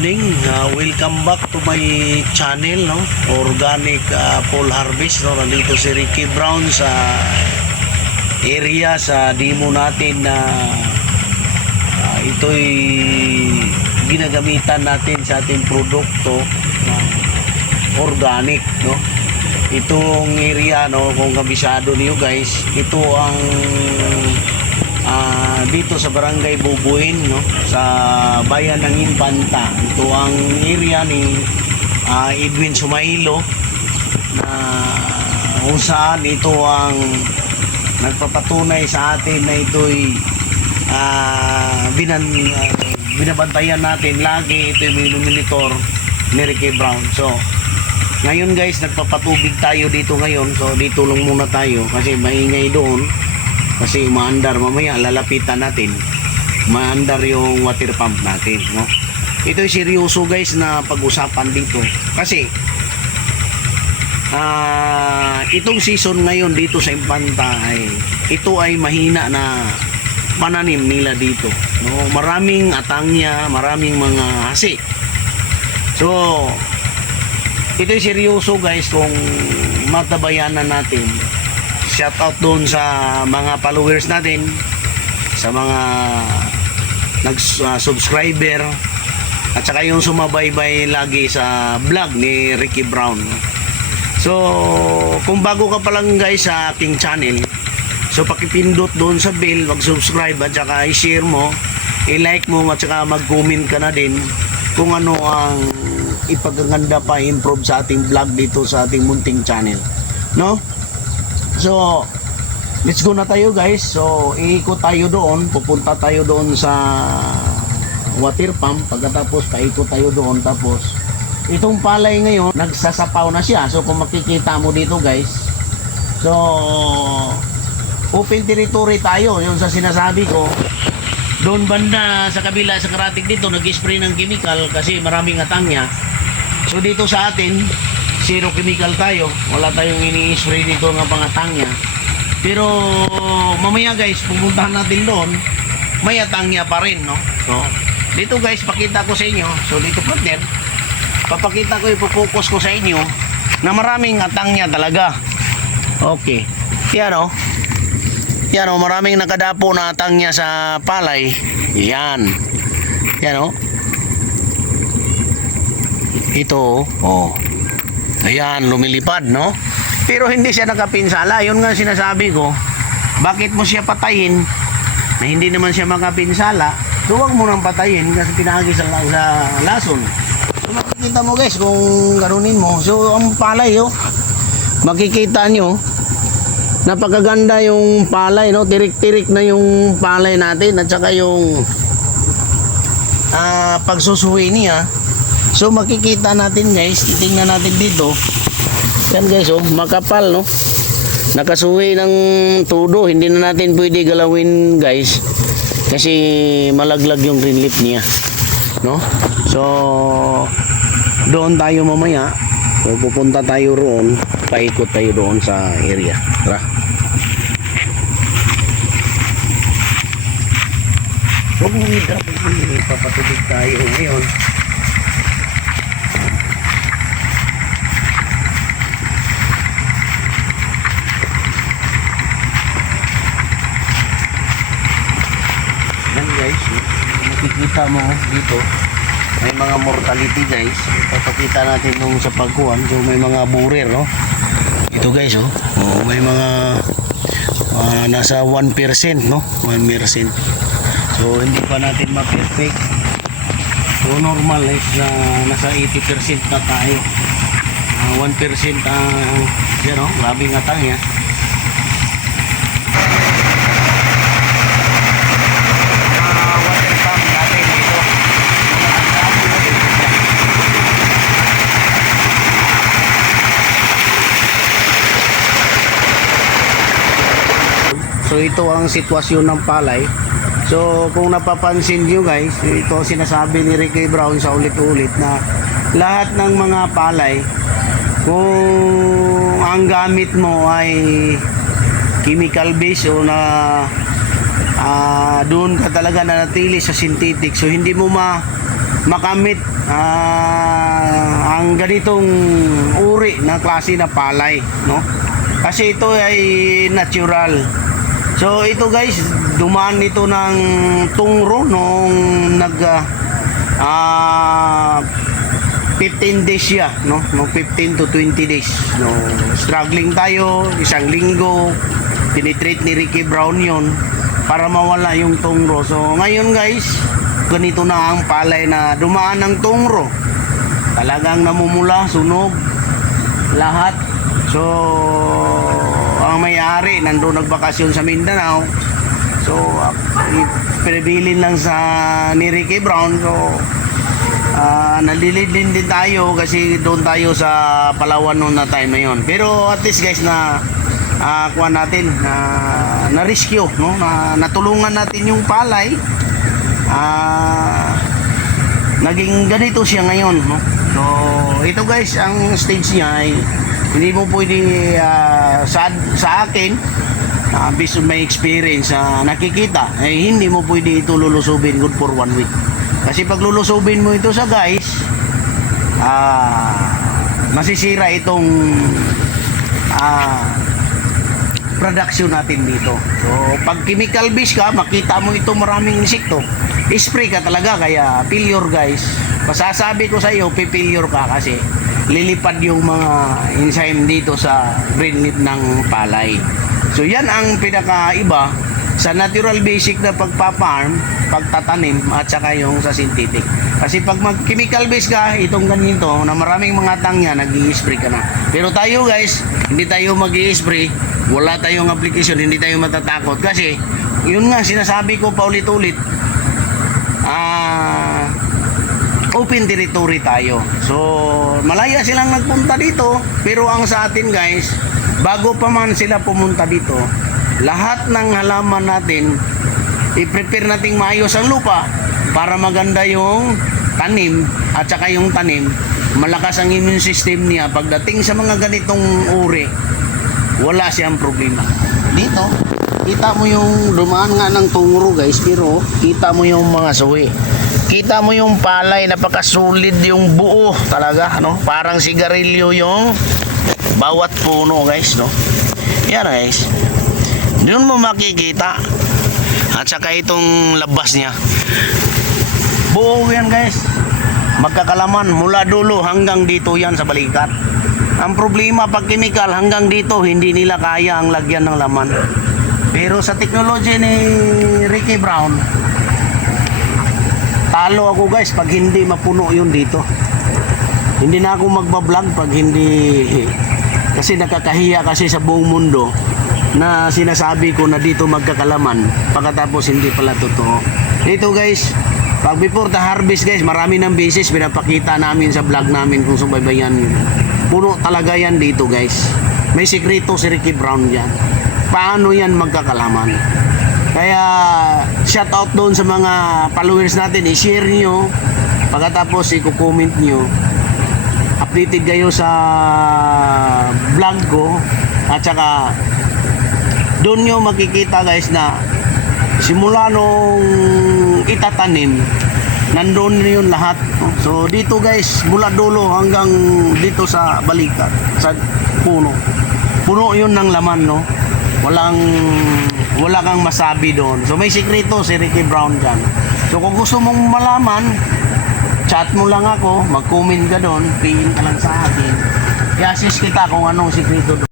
morning. Welcome back to my channel, no? Organic Fall Harvest, no? Nandito si Ricky Brown sa area sa demo natin na ito'y ginagamitan natin sa ating produkto na organic, no? Itong area, no, kung kabisado niyo guys, ito ang dito sa Barangay Bubuin, no, sa bayan ng Infanta. Ito ang area ni Edwin Sumailo na kung saan ito ang nagpapatunay sa atin na ito'y binabantayan natin lagi. Ito'y monitor ni Ricky Brown. So ngayon guys, nagpapatubig tayo dito ngayon. So dito lang muna tayo kasi maingay doon. Kasi maandar, mamaya lalapitan natin, maandar yung water pump natin, no? Ito'y seryoso guys na pag-usapan dito. Kasi itong season ngayon dito sa Infanta ay ito ay mahina na pananim nila dito, no? Maraming atangya, maraming mga hasi. So ito'y seryoso guys kung matabayanan natin. Shout out doon sa mga followers natin, sa mga nag-subscriber at saka yung sumabaybay lagi sa vlog ni Ricky Brown. So kung bago ka pa lang guys sa aking channel, so pakipindot doon sa bell, mag-subscribe at saka i-share mo, i-like mo at saka mag-comment ka na din kung ano ang ipagaganda pa, improve sa ating vlog dito sa ating munting channel, no? So let's go na tayo guys. So iikot tayo doon, pupunta tayo doon sa water pump. Pagkatapos paikot tayo doon. Tapos itong palay ngayon nagsasapaw na siya. So kung makikita mo dito guys, so open territory tayo, yun sa sinasabi ko. Doon banda sa kabila sa karatig dito nag-spray ng chemical kasi maraming atangya. So dito sa atin zero chemical tayo, wala tayong ini-spray dito ng pangatangya. Pero mamaya guys, pupuntahan natin doon, may atangya pa rin, no? So dito guys, pakita ko sa inyo. So dito partner, papakita ko, ipofocus ko sa inyo na maraming atangya talaga. Okay, yan o. Yan o, maraming nakadapo na atangya sa palay. Yan. Yan o. Ito o. Ayan, lumilipad, no? Pero hindi siya nakapinsala. Yun nga sinasabi ko, bakit mo siya patayin na hindi naman siya makapinsala? So huwag mo nang patayin kasi pinahagi sa lason. So makikita mo guys kung ganunin mo. So ang palay, makikita nyo, napakaganda yung palay, no? Tirik-tirik na yung palay natin at saka yung pagsusuwi niya. So makikita natin guys, titingnan natin dito. Yan guys, makapal, no? Nakasuwi ng todo, hindi na natin pwede galawin guys kasi malaglag yung green leaf niya, no? So doon tayo mamaya. So pupunta tayo roon, paikot tayo doon sa area. Tara. So papatubig tayo ngayon. Makikita mo dito may mga mortality guys. Ipapakita natin nung sa pagkuhan. So may mga burer, no? Ito guys, may mga nasa 1%, no? 1%. So hindi pa natin ma-perfect. So normal is nasa 80% na tayo. 1% yan, no? Grabe nga tangya. So ito ang sitwasyon ng palay. So kung napapansin nyo guys, ito sinasabi ni Ricky Brown sa ulit-ulit na lahat ng mga palay, kung ang gamit mo ay chemical base o na doon ka talaga nanatili sa synthetic, so hindi mo makamit ang ganitong uri na klase na palay, no? Kasi ito ay natural. So ito guys, dumaan ito ng tungro nung 15 days siya, no? No, 15 to 20 days. No, struggling tayo, isang linggo, tinitreat ni Ricky Brown yon para mawala yung tungro. So ngayon guys, ganito na ang palay na dumaan ng tungro. Talagang namumula, sunog, lahat. So ang may-ari nandun nagbakasyon sa Mindanao. So pinibilin lang sa ni Ricky Brown. So nalilid din tayo kasi doon tayo sa Palawan noon na time na yun. Pero at least guys na kuha natin na rescue, no? Natulungan natin yung palay. Naging ganito siya ngayon, no? So ito guys, ang stage niya ay hindi mo pwede sa akin based on my experience nakikita ay hindi mo pwede ito lulusubin good for 1 week. Kasi pag lulusubin mo ito sa guys, masisira itong production natin dito. So pag chemical base ka, makita mo ito maraming insekto, spray ka talaga, kaya failure guys. Masasabi ko sa iyo, failure ka kasi lilipad yung mga enzyme dito sa green leaf ng palay. So yan ang pinakaiba sa natural basic na pagpaparm, pagtatanim at saka yung sa synthetic. Kasi pag mag-chemical base ka, itong ganito na maraming mga tangya, nag-i-spray ka na. Pero tayo guys, hindi tayo mag-i-spray, wala tayong application, hindi tayo matatakot. Kasi, yun nga, sinasabi ko paulit-ulit, open territory tayo. So, malaya silang nagpunta dito, pero ang sa atin guys, bago pa man sila pumunta dito, lahat ng halaman natin i-prepare nating maayos ang lupa para maganda yung tanim at saka yung tanim malakas ang immune system niya. Pagdating sa mga ganitong uri, wala siyang problema. Dito kita mo yung dumaan nga ng tungro guys, pero kita mo yung mga suwi, kita mo yung palay, napakasulid yung buo talaga, no? Parang sigarilyo yung bawat puno guys, no? Yan guys, doon mo makikita. At saka itong labas niya, buo yan guys, magkakalaman mula dulo hanggang dito yan sa balikat. Ang problema pag chemical, hanggang dito hindi nila kaya ang lagyan ng laman. Pero sa technology ni Ricky Brown, talo ako guys pag hindi mapuno yun dito. Hindi na ako magbablog pag hindi, kasi nakakahiya kasi sa buong mundo na sinasabi ko na dito magkakalaman pagkatapos hindi pala totoo. Dito guys, pag before the harvest guys, marami ng beses pinapakita namin sa vlog namin kung subaybayan yun. Puno talaga yan dito guys. May sikreto si Ricky Brown dyan. Paano yan magkakalaman? Kaya shout out doon sa mga followers natin, i-share nyo, pagkatapos i-comment nyo, updated kayo sa vlog ko, at saka doon nyo makikita guys na simula nung itatanim, nandun yun lahat. So dito guys, mula dulo hanggang dito sa balikat, sa puno, puno yun ng laman, no? Wala kang masabi doon. So may sikreto si Ricky Brown dyan. So kung gusto mong malaman, chat mo lang ako, mag-comment ka doon, pingin ka lang sa akin, i-assist kita kung anong sikreto doon.